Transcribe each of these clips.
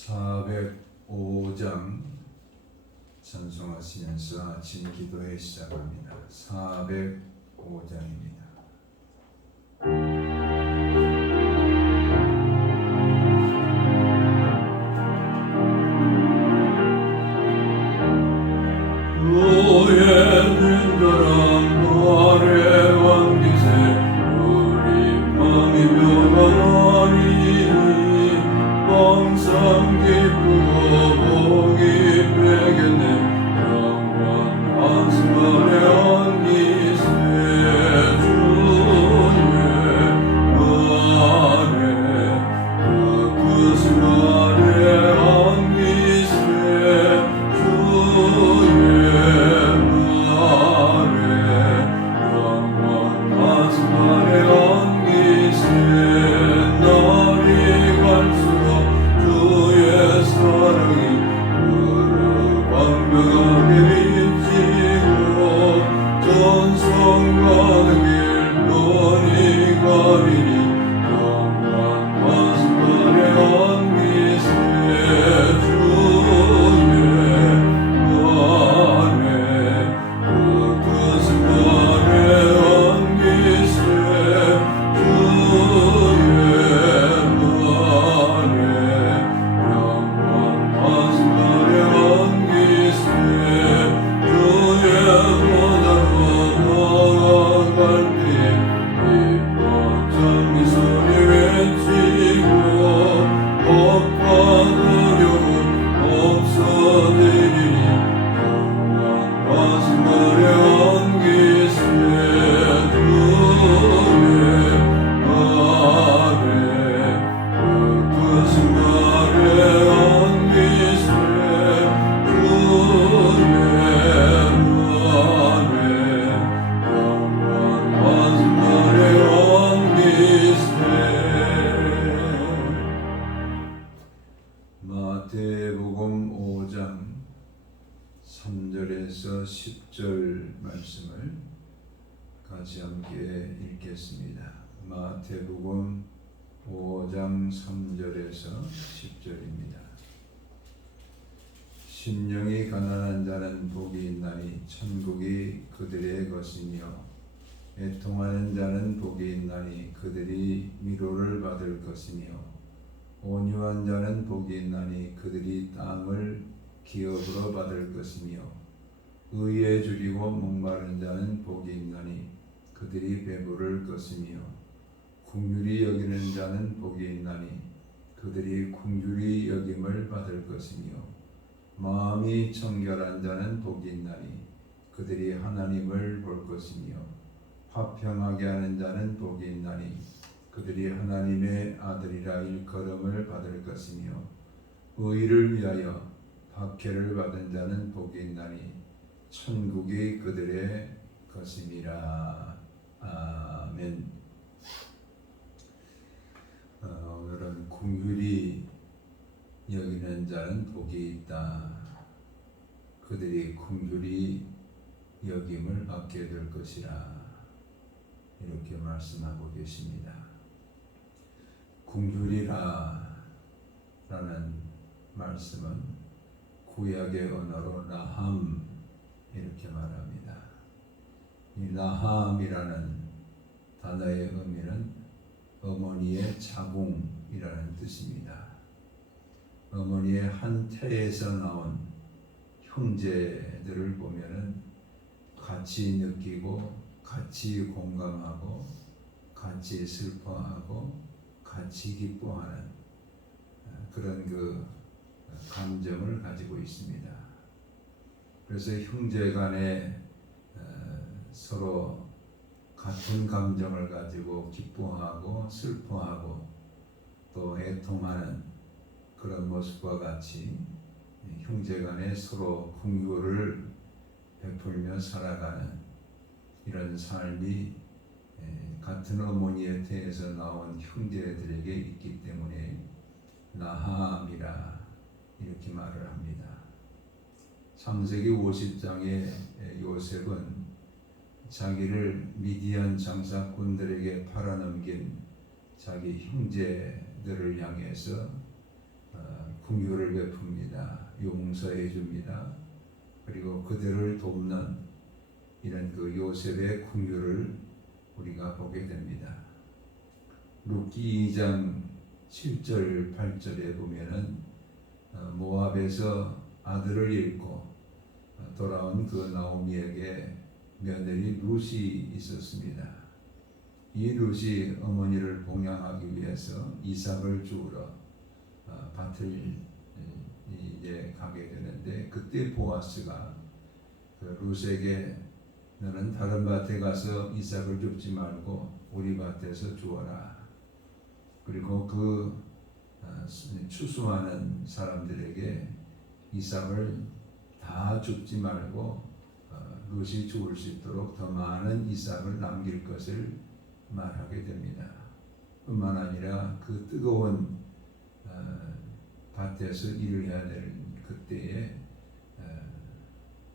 405장 찬송하시면서 아침 기도회 시작합니다. 405장입니다. 마태복음 5장 3절에서 10절 말씀을 같이 함께 읽겠습니다. 마태복음 5장 3절에서 10절입니다. 심령이 가난한 자는 복이 있나니 천국이 그들의 것이며 애통하는 자는 복이 있나니 그들이 위로를 받을 것이며 온유한 자는 복이 있나니 그들이 땅을 기업으로 받을 것이며 의에 줄이고 목마른 자는 복이 있나니 그들이 배부를 것이며 긍휼히 여기는 자는 복이 있나니 그들이 긍휼히 여김을 받을 것이며 마음이 청결한 자는 복이 있나니 그들이 하나님을 볼 것이며 화평하게 하는 자는 복이 있나니 그들이 하나님의 아들이라 일컬음을 받을 것이며 의를 위하여 박해를 받은 자는 복이 있나니 천국이 그들의 것임이라. 아멘. 오늘은 긍휼히 여기는 자는 복이 있다. 그들이 긍휼히 여김을 받게 될 것이라. 이렇게 말씀하고 계십니다. 긍휼이라 라는 말씀은 구약의 언어로 라함 이렇게 말합니다. 이 라함이라는 단어의 의미는 어머니의 자궁이라는 뜻입니다. 어머니의 한 태에서 나온 형제들을 보면은 같이 느끼고 같이 공감하고 같이 슬퍼하고 같이 기뻐하는 그런 그 감정을 가지고 있습니다. 그래서 형제 간에 서로 같은 감정을 가지고 기뻐하고 슬퍼하고 또 애통하는 그런 모습과 같이 형제 간에 서로 긍휼을 베풀며 살아가는 이런 삶이 같은 어머니의 태에서 나온 형제들에게 있기 때문에 라함이라 이렇게 말을 합니다. 창세기 50장에 요셉은 자기를 미디안 장사꾼들에게 팔아넘긴 자기 형제들을 향해서 긍휼을 베풉니다. 용서해 줍니다. 그리고 그들을 돕는 이런 그 요셉의 긍휼을 우리가 보게 됩니다. 룻기 2장 7절 8절에 보면은 모압에서 아들을 잃고 돌아온 그 나오미에게 며느리 룻이 있었습니다. 이 룻이 어머니를 봉양하기 위해서 이삭을 주우러 밭을 이제 가게 되는데, 그때 보아스가 그 룻에게 너는 다른 밭에 가서 이삭을 줍지 말고 우리 밭에서 주어라. 그리고 그 추수하는 사람들에게 이삭을 다 줍지 말고 룻이 죽을 수 있도록 더 많은 이삭을 남길 것을 말하게 됩니다. 뿐만 아니라 그 뜨거운 밭에서 일을 해야 될 그때에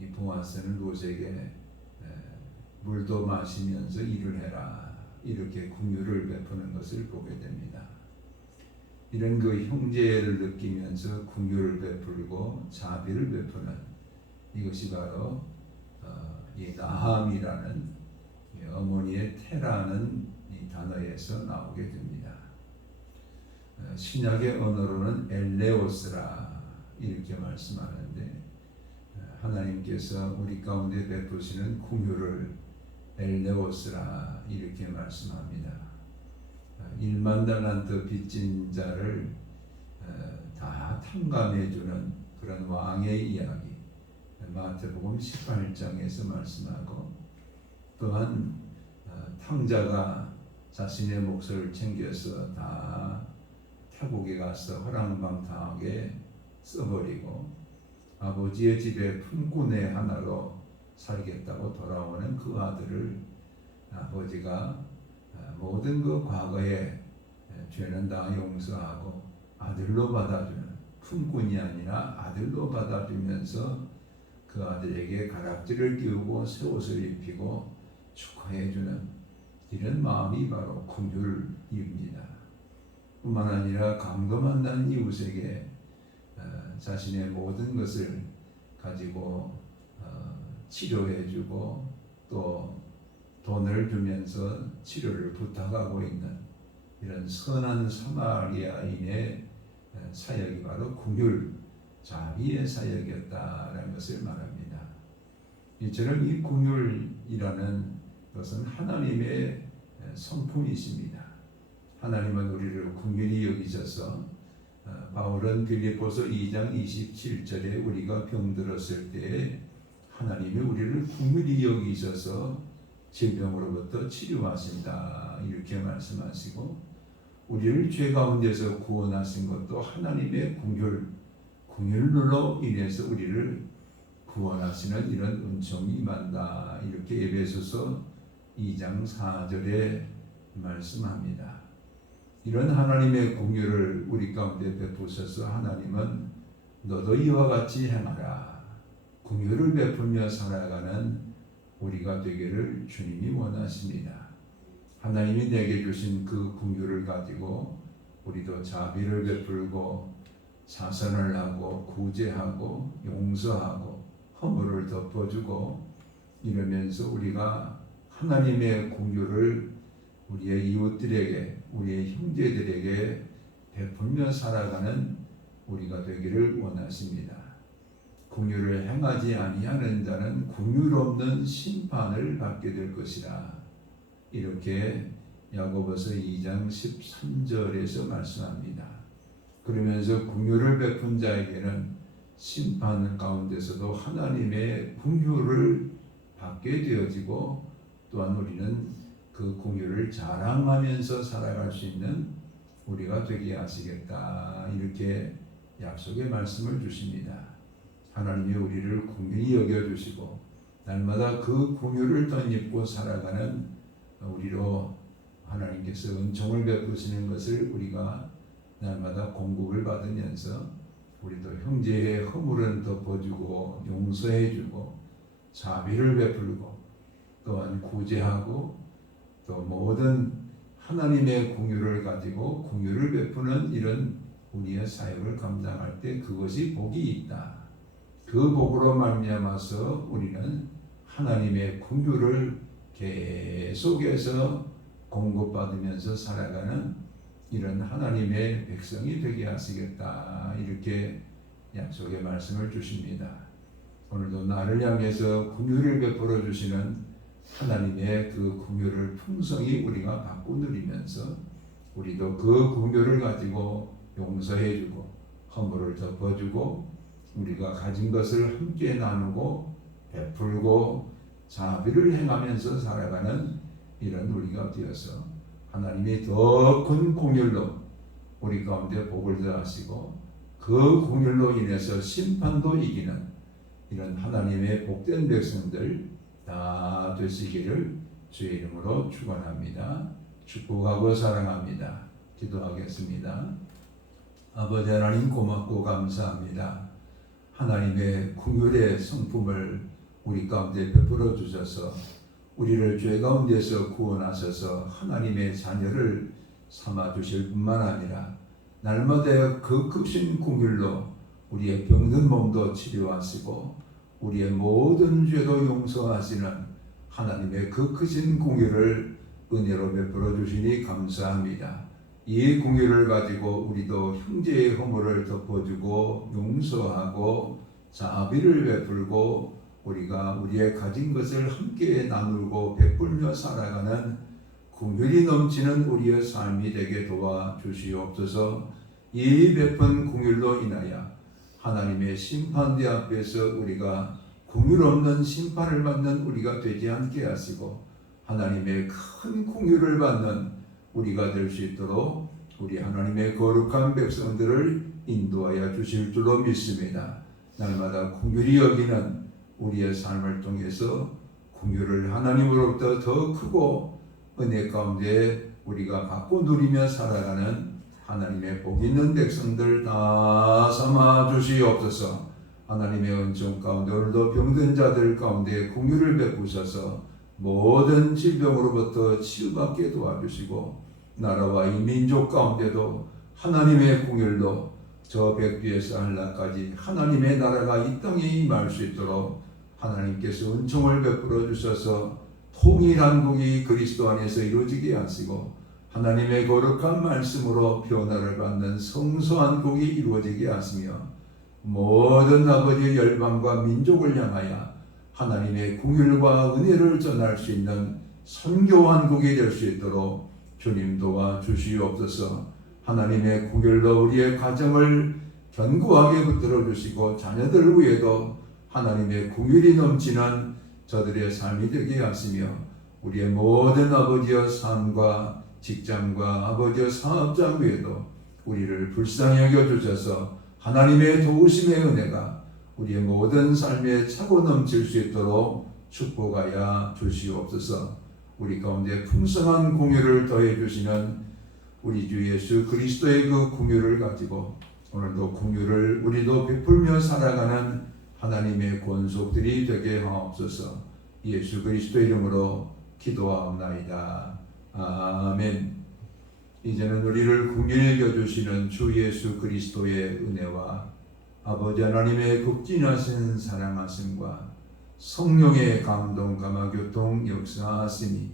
이 보아스는 룻에게 물도 마시면서 일을 해라, 이렇게 긍휼을 베푸는 것을 보게 됩니다. 이런 그 형제를 느끼면서 긍휼을 베풀고 자비를 베푸는 이것이 바로 이 나함이라는 어머니의 태라는 이 단어에서 나오게 됩니다. 신약의 언어로는 엘레오스라 이렇게 말씀하는데, 하나님께서 우리 가운데 베푸시는 긍휼을 엘레오스라 이렇게 말씀합니다. 1만 달란트 빚진 자를 다 탕감해주는 그런 왕의 이야기, 마태복음 18장에서 말씀하고, 또한 탕자가 자신의 몫을 챙겨서 다 타국에 가서 허랑방탕하게 써버리고 아버지의 집에 품꾼의 하나로 살겠다고 돌아오는 그 아들을 아버지가 모든 그 과거의 죄는 다 용서하고 아들로 받아주는, 품꾼이 아니라 아들로 받아주면서 그 아들에게 가락지를 끼우고 새 옷을 입히고 축하해주는 이런 마음이 바로 긍휼입니다. 뿐만 아니라 감금한다는 이웃에게 자신의 모든 것을 가지고 치료해주고 또 돈을 주면서 치료를 부탁하고 있는 이런 선한 사마리아인의 사역이 바로 긍휼, 자비의 사역이었다라는 것을 말합니다. 이처럼 이 긍휼이라는 것은 하나님의 성품이십니다. 하나님은 우리를 긍휼히 여기셔서 바울은 빌립보서 2장 27절에 우리가 병들었을 때에 하나님이 우리를 긍휼히 여기셔서 질병으로부터 치료하신다 이렇게 말씀하시고, 우리를 죄 가운데서 구원하신 것도 하나님의 긍휼로 인해서 우리를 구원하시는 이런 은총이 임한다 이렇게 에베소서 2장 4절에 말씀합니다. 이런 하나님의 긍휼을 우리 가운데 베푸셔서 하나님은 너도 이와 같이 행하라, 긍휼을 베풀며 살아가는 우리가 되기를 주님이 원하십니다. 하나님이 내게 주신 그 긍휼을 가지고 우리도 자비를 베풀고 사선을 하고 구제하고 용서하고 허물을 덮어주고 이러면서 우리가 하나님의 긍휼을 우리의 이웃들에게, 우리의 형제들에게 베풀며 살아가는 우리가 되기를 원하십니다. 긍휼을 행하지 아니하는 자는 긍휼 없는 심판을 받게 될 것이라 이렇게 야고보서 2장 13절에서 말씀합니다. 그러면서 긍휼을 베푼 자에게는 심판 가운데서도 하나님의 긍휼을 받게 되어지고, 또한 우리는 그 긍휼을 자랑하면서 살아갈 수 있는 우리가 되게 하시겠다 이렇게 약속의 말씀을 주십니다. 하나님이 우리를 긍휼히 여겨주시고 날마다 그 긍휼을 덧입고 살아가는 우리로 하나님께서 은총을 베푸시는 것을 우리가 날마다 공급을 받으면서 우리도 형제의 허물은 덮어주고 용서해주고 자비를 베풀고 또한 구제하고 또 모든 하나님의 긍휼을 가지고 긍휼을 베푸는 이런 우리의 사역을 감당할 때 그것이 복이 있다. 그 복으로 말미암아서 우리는 하나님의 긍휼을 계속해서 공급받으면서 살아가는 이런 하나님의 백성이 되게 하시겠다. 이렇게 약속의 말씀을 주십니다. 오늘도 나를 향해서 긍휼을 베풀어 주시는 하나님의 그 긍휼을 풍성히 우리가 받고 누리면서 우리도 그 긍휼을 가지고 용서해주고 허물을 덮어주고 우리가 가진 것을 함께 나누고 베풀고 자비를 행하면서 살아가는 이런 우리가 되어서 하나님이 더 큰 긍휼로 우리 가운데 복을 더하시고 그 긍휼로 인해서 심판도 이기는 이런 하나님의 복된 백성들 다 되시기를 주의 이름으로 축원합니다. 축복하고 사랑합니다. 기도하겠습니다. 아버지 하나님 고맙고 감사합니다. 하나님의 긍휼의 성품을 우리 가운데 베풀어 주셔서 우리를 죄 가운데서 구원하셔서 하나님의 자녀를 삼아 주실 뿐만 아니라 날마다 그 크신 긍휼로 우리의 병든 몸도 치료하시고 우리의 모든 죄도 용서하시는 하나님의 그 크신 긍휼을 은혜로 베풀어 주시니 감사합니다. 이 긍휼을 가지고 우리도 형제의 허물을 덮어주고 용서하고 자비를 베풀고 우리가 우리의 가진 것을 함께 나누고 베풀며 살아가는 긍휼이 넘치는 우리의 삶이 되게 도와주시옵소서. 이 베푼 긍휼로 인하여 하나님의 심판대 앞에서 우리가 긍휼 없는 심판을 받는 우리가 되지 않게 하시고 하나님의 큰 긍휼을 받는 우리가 될 수 있도록 우리 하나님의 거룩한 백성들을 인도하여 주실 줄로 믿습니다. 날마다 긍휼히 여기는 우리의 삶을 통해서 긍휼을 하나님으로부터 더 크고 은혜 가운데 우리가 받고 누리며 살아가는 하나님의 복 있는 백성들 다 삼아 주시옵소서. 하나님의 은총 가운데 오늘도 병든 자들 가운데 긍휼을 베푸셔서 모든 질병으로부터 치유받게 도와주시고 나라와 이 민족 가운데도 하나님의 긍휼로 저 백비에서 한라까지 하나님의 나라가 이 땅에 임할 수 있도록 하나님께서 은총을 베풀어 주셔서 통일한 국이 그리스도 안에서 이루어지게 하시고 하나님의 거룩한 말씀으로 변화를 받는 성소한 국이 이루어지게 하시며 모든 아버지의 열방과 민족을 향하여 하나님의 긍휼과 은혜를 전할 수 있는 선교한 국이 될 수 있도록 주님 도와주시옵소서. 하나님의 긍휼로 우리의 가정을 견고하게 붙들어 주시고 자녀들 위에도 하나님의 긍휼이 넘치는 저들의 삶이 되게 하시며 우리의 모든 아버지의 삶과 직장과 아버지의 사업장 위에도 우리를 불쌍히 여겨주셔서 하나님의 도우심의 은혜가 우리의 모든 삶에 차고 넘칠 수 있도록 축복하여 주시옵소서. 우리 가운데 풍성한 긍휼을 더해 주시는 우리 주 예수 그리스도의 그 긍휼을 가지고 오늘도 긍휼을 우리도 베풀며 살아가는 하나님의 권속들이 되게 하옵소서. 예수 그리스도 이름으로 기도하옵나이다. 아멘. 이제는 우리를 긍휼히 여겨주시는 주 예수 그리스도의 은혜와 아버지 하나님의 극진하신 사랑하심과 성령의 감동 감화교통 역사하심이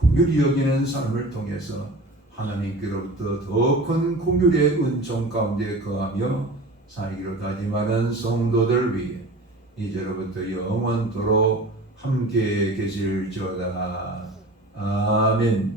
긍휼히 여기는 삶을 통해서 하나님께로부터 더 큰 긍휼의 은총 가운데 거하며 살기로 다짐하는 성도들 위해 이제로부터 영원토록 함께 계실지어다. 아멘.